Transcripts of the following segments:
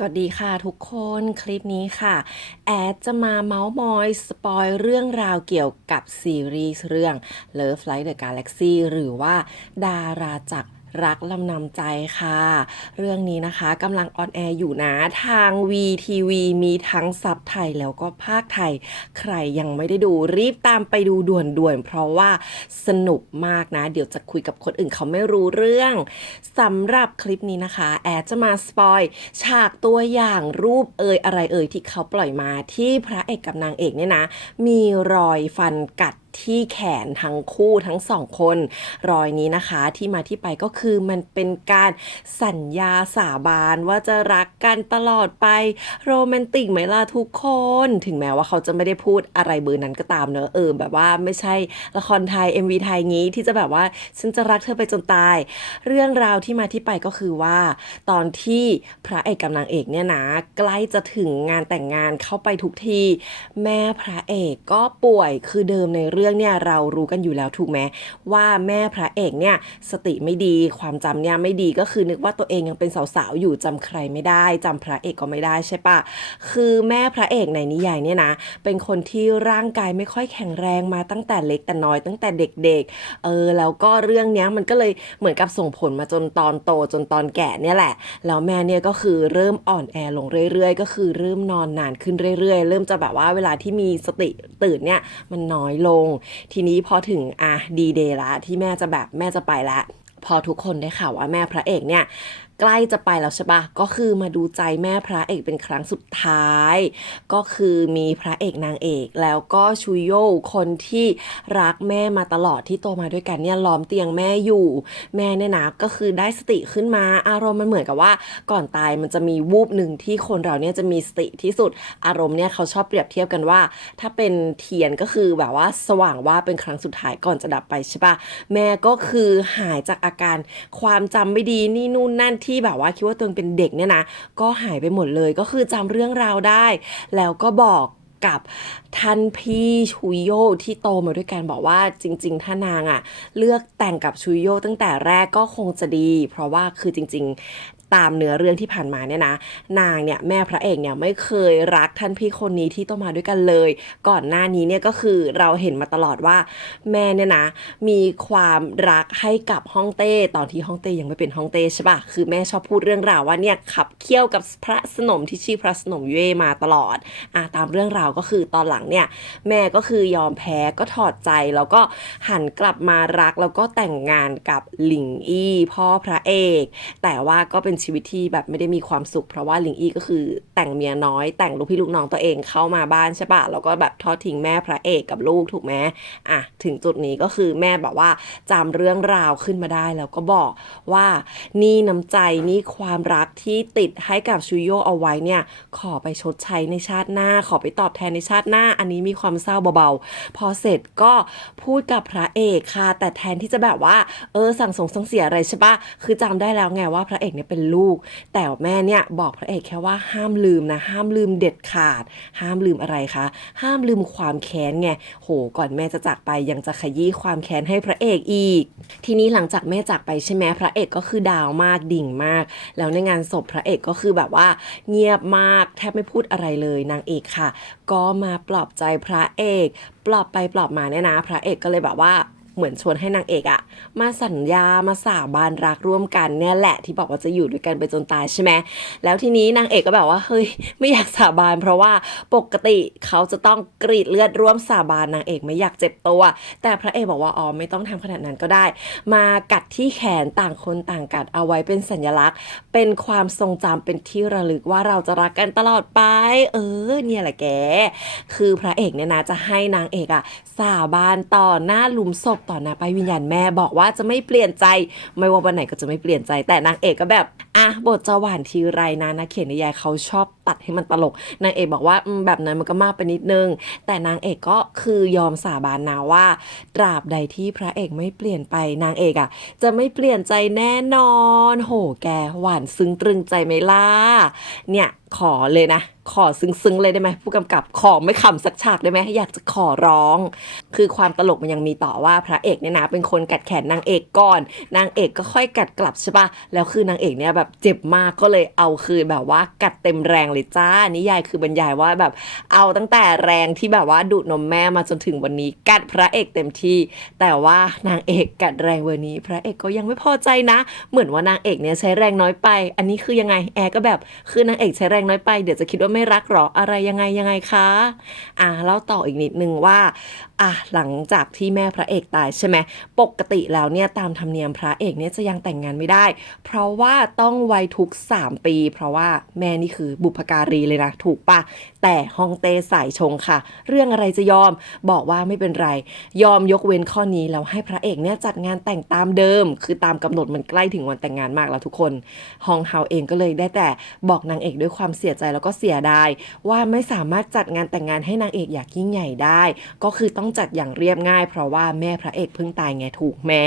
สวัสดีค่ะทุกคนคลิปนี้ค่ะ แอดจะมาเมาส์มอยสปอยเรื่องราวเกี่ยวกับซีรีส์เรื่อง Love Life the Galaxy หรือว่าดาราจัก รักลำนำใจค่ะ เรื่องนี้นะคะกำลังออนแอร์อยู่นะทาง VTV มีทั้งซับไทยแล้วก็ภาคไทย ใครยังไม่ได้ดูรีบตามไปดูด่วนๆ เพราะว่าสนุกมากนะ เดี๋ยวจะคุยกับคนอื่นเขาไม่รู้เรื่องสำหรับคลิปนี้นะคะ แอดจะมาสปอยฉากตัวอย่างรูปเอ่ยอะไรเอ่ยที่เขาปล่อยมาที่พระเอกกับนางเอกเนี่ยนะ มีรอยฟันกัด ที่แขนทั้งคู่ทั้งสองคน รอยนี้นะคะที่มาที่ไปก็คือมันเป็นการสัญญาสาบานว่าจะรักกันตลอดไปโรแมนติกไหมล่ะทุกคน ถึงแม้ว่าเขาจะไม่ได้พูดอะไรเบอร์นั้นก็ตามเนอะเออแบบว่าไม่ใช่ละครไทย MV ไทยงี้ที่จะแบบว่าฉันจะรักเธอไปจนตาย เรื่องราวที่มาที่ไปก็คือว่า ตอนที่พระเอกกับนางเอกเนี่ยนะใกล้จะถึงงานแต่งงานเข้าไปทุกที แม่พระเอกก็ป่วยคือเดิมในเรื่องเนี่ยเรารู้กันอยู่แล้วถูกไหมว่าแม่พระเอกเนี่ยสติไม่ดีความจำเนี่ยไม่ดีก็คือนึกว่าตัวเองยังเป็นสาวๆอยู่จำใครไม่ได้จำพระเอกก็ไม่ได้ใช่ปะคือแม่พระเอกในนิยายเนี่ยนะเป็นคนที่ร่างกายไม่ค่อยแข็งแรงมาตั้งแต่เล็กแต่น้อยตั้งแต่เด็กๆเออแล้วก็เรื่องเนี้ยมันก็เลยเหมือนกับส่งผลมาจนตอนโตจนตอนแก่เนี่ยแหละแล้วแม่เนี่ยก็คือเริ่มอ่อนแอลงเรื่อยๆ ก็คือเริ่มนอนนานขึ้นเรื่อยๆ เริ่มจะแบบว่าเวลาที่มีสติตื่นเนี่ยมันน้อยลงทีนี้พอถึงอะดีเดย์ละที่แม่จะแบบแม่จะไปละพอทุกคนได้ข่าวว่าแม่พระเอกเนี่ย ใกล้จะไปแล้วใช่ปะก็คือมาดูใจแม่พระเอกเป็นครั้งสุดท้าย ก็คือมีพระเอกนางเอก แล้วก็ชูโยคนที่รักแม่มาตลอดที่โตมาด้วยกันเนี่ยล้อมเตียงแม่อยู่ แม่เนี่ยนะก็คือได้สติขึ้นมาอารมณ์มันเหมือนกับว่า ก่อนตายมันจะมีวูบหนึ่งที่คนเราเนี่ยจะมีสติที่สุดอารมณ์เนี่ยเขาชอบเปรียบเทียบกันว่า ถ้าเป็นเทียนก็คือแบบว่าสว่างว่าเป็นครั้งสุดท้ายก่อนจะดับไปใช่ปะแม่ก็คือหายจากอาการความจำไม่ดีนี่นู่นนั่นที่ที่แบบว่าคิดว่าตัวเองเป็นเด็กเนี่ยนะก็หายไปหมดเลยก็คือจำเรื่องราวได้ แล้วก็บอกกับท่านพี่ชุยโยที่โตมาด้วยกันบอกว่าจริง ๆ ถ้านางอะ่ะ เลือกแต่งกับชุยโยตั้งแต่แรกก็คงจะดี เพราะว่าคือจริง ๆ ตามเนื้อเรื่องที่ผ่านมาเนี่ยนะ นางเนี่ยแม่พระเอกเนี่ยไม่เคยรักท่านพี่คนนี้ที่โตมาด้วยกันเลย ก่อนหน้านี้เนี่ยก็คือเราเห็นมาตลอดว่าแม่เนี่ยนะ มีความรักให้กับฮ่องเต้ตอนที่ฮ่องเต้ยังไม่เป็นฮ่องเต้ใช่ปะคือแม่ชอบพูดเรื่องราวว่าเนี่ยขับเคี่ยวกับพระสนมที่ชื่อพระสนมเย่มาตลอดอะตามเรื่องราวก็คือตอนหลังเนี่ยแม่ก็คือยอมแพ้ก็ถอดใจแล้วก็หันกลับมารักแล้วก็แต่งงานกับหลิงอี้พ่อพระเอก แต่ว่าก็เป็นชีวิตที่แบบไม่ได้มีความสุข เพราะว่าลิงอี้ก็คือแต่งเมียน้อย แต่งลูกพี่ลูกน้องตัวเองเข้ามาบ้านใช่ปะแล้วก็แบบทอดทิ้งแม่พระเอกกับลูกถูกไหมอะถึงจุดนี้ก็คือแม่บอกว่าจำเรื่องราวขึ้นมาได้แล้วก็บอกว่านี่น้ำใจนี่ความรักที่ติดให้กับชูโยเอาไว้เนี่ย ขอไปชดใช้ในชาติหน้า ขอไปตอบแทนในชาติหน้า อันนี้มีความเศร้าเบาๆ พอเสร็จก็พูดกับพระเอกค่ะ แต่แทนที่จะแบบว่า เออสั่งสงสังเสียอะไรใช่ปะคือจำได้แล้วไงว่าพระเอกเนี่ยเป็นลูก แต่แม่เนี่ยบอกพระเอกแค่ว่าห้ามลืมนะ ห้ามลืมเด็ดขาด ห้ามลืมอะไรคะห้ามลืมความแค้นไงโห ก่อนแม่จะจากไปยังจะขยี้ความแค้นให้พระเอกอีก ทีนี้หลังจากแม่จากไปใช่ไหมพระเอกก็คือดาวมากดิ่งมาก แล้วในงานศพพระเอกก็คือแบบว่า เงียบมากแทบไม่พูดอะไรเลยนางเอกค่ะ ก็มาปลอบใจพระเอก ปลอบไปปลอบมาเนี่ยนะ พระเอกก็เลยแบบว่า เหมือนชวนให้นางเอกอะมาสัญญามาสาบานรักร่วมกันเนี่ยแหละที่บอกว่าจะอยู่ด้วยกันไปจนตายใช่ไหมแล้วทีนี้นางเอกก็แบบว่าเฮ้ยไม่อยากสาบาน เพราะว่าปกติเขาจะต้องกรีดเลือดร่วมสาบานนางเอกไม่อยากเจ็บตัว แต่พระเอกบอกว่าอ๋อไม่ต้องทำขนาดนั้นก็ได้ มากัดที่แขนต่างคนต่างกัดเอาไว้เป็นสัญลักษณ์ เป็นความทรงจำเป็นที่ระลึกว่าเราจะรักกันตลอดไป เออ เนี่ยแหละแก คือพระเอกเนี่ยนะจะให้นางเอกอะสาบานต่อหน้าหลุมศพต่อหน้าไปวิญญาณแม่บอกว่าจะไม่เปลี่ยนใจ ไม่ว่าวันไหนก็จะไม่เปลี่ยนใจ แต่นางเอกก็แบบอะบทจะหวานทีไรนะนะเขียนนิยายเขาชอบตัดให้มันตลกนางเอกบอกว่าแบบนั้นมันก็มากไปนิดนึง แต่นางเอกก็คือยอมสาบานนะว่า ตราบใดที่พระเอกไม่เปลี่ยนไปนางเอกอะ จะไม่เปลี่ยนใจแน่นอน โหแกหวานซึ้งตรึงใจไหมล่ะเนี่ยขอเลยนะ ขอซึ้งๆเลยได้ไหมผู้กำกับขอไม่ขำสักฉากได้ไหมอยากจะขอร้อง คือความตลกมันยังมีต่อว่าพระเอกเนี่ยนะเป็นคนกัดแขนนางเอกก่อน นางเอกก็ค่อยกัดกลับใช่ปะแล้วคือนางเอกเนี่ยแบบเจ็บมากก็เลยเอาคืนแบบว่ากัดเต็มแรงเลยจ้านิยายคือบรรยายว่าแบบเอาตั้งแต่แรงที่แบบว่าดูดนมแม่มาจนถึงวันนี้กัดพระเอกเต็มที่ แต่ว่านางเอกกัดแรงวอร์นี้ พระเอกก็ยังไม่พอใจนะ เหมือนว่านางเอกเนี่ยใช้แรงน้อยไป อันนี้คือยังไงแอร์ก็แบบคือนางเอกใช้แรงน้อยไปเดี๋ยวจะคิดว่าไม่รักหรออะไรยังไงยังไงคะอะเล่าต่ออีกนิดนึงว่าอะหลังจากที่แม่พระเอกตายใช่ไหมปกติแล้วเนี่ยตามธรรมเนียมพระเอกเนี่ยจะยังแต่งงานไม่ได้ เพราะว่าต้องวัยทุก 3 ปี เพราะว่าแม่นี่คือบุพการีเลยนะถูกปะแต่ฮองเต้สายชงค่ะ เรื่องอะไรจะยอมบอกว่าไม่เป็นไร ยอมยกเว้นข้อนี้แล้วให้พระเอกเนี่ยจัดงานแต่งตามเดิม คือตามกำหนดมันใกล้ถึงวันแต่งงานมากแล้วทุกคนฮองเฮาเองก็เลยได้แต่บอกนางเอกด้วยความเสียใจแล้วก็เสียดายว่าไม่สามารถจัดงานแต่งงานให้นางเอกอยากยิ่งใหญ่ได้ ก็คือต้องจัดอย่างเรียบง่าย เพราะว่าแม่พระเอกเพิ่งตายไงถูกแม้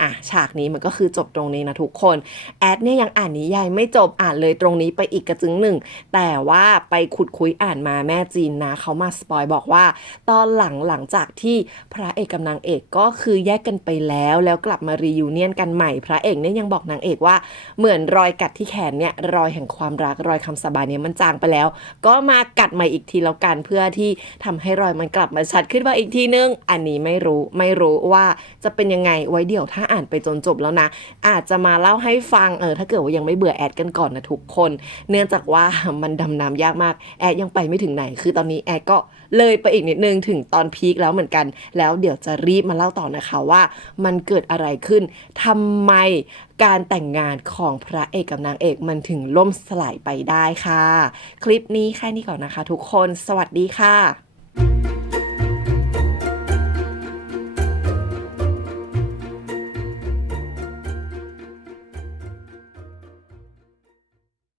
อะฉากนี้มันก็คือจบตรงนี้นะทุกคนแอดเนี่ยยังอ่านนิยายไม่จบอ่านเลยตรงนี้ไปอีกกระจึงหนึ่งแต่ว่าไปขุดคุยอ่านมาแม่จีนนะเขามาสปอยบอกว่า ตอนหลังหลังจากที่พระเอกกับนางเอกก็คือแยกกันไปแล้วแล้วกลับมารียูเนียนกันใหม่พระเอกเนี่ยยังบอกนางเอกว่าเหมือนรอยกัดที่แขนเนี่ยรอยแห่งความรักรอยคำสาบานเนี่ยมันจางไปแล้วก็มากัดใหม่อีกทีแล้วกันเพื่อที่ทำให้รอยมันกลับมาชัดขึ้นมาอีกทีนึง อันนี้ไม่รู้ไม่รู้ว่าจะเป็นยังไงไว้เดี๋ยวถ้าอ่านไปจนจบแล้วนะ อาจจะมาเล่าให้ฟังเออถ้าเกิดว่ายังไม่เบื่อแอดกันก่อนนะทุกคน เนื่องจากว่ามันดำน้ำยากมากแอดยังไปไม่ถึงไหน คือตอนนี้แอดก็เลยไปอีกนิดนึงถึงตอนพีคแล้วเหมือนกัน แล้วเดี๋ยวจะรีบมาเล่าต่อนะคะว่า มันเกิดอะไรขึ้นทำไมการแต่งงานของพระเอกกับนางเอกมันถึงล่มสลายไปได้ค่ะ คลิปนี้แค่นี้ก่อนนะคะทุกคน สวัสดีค่ะ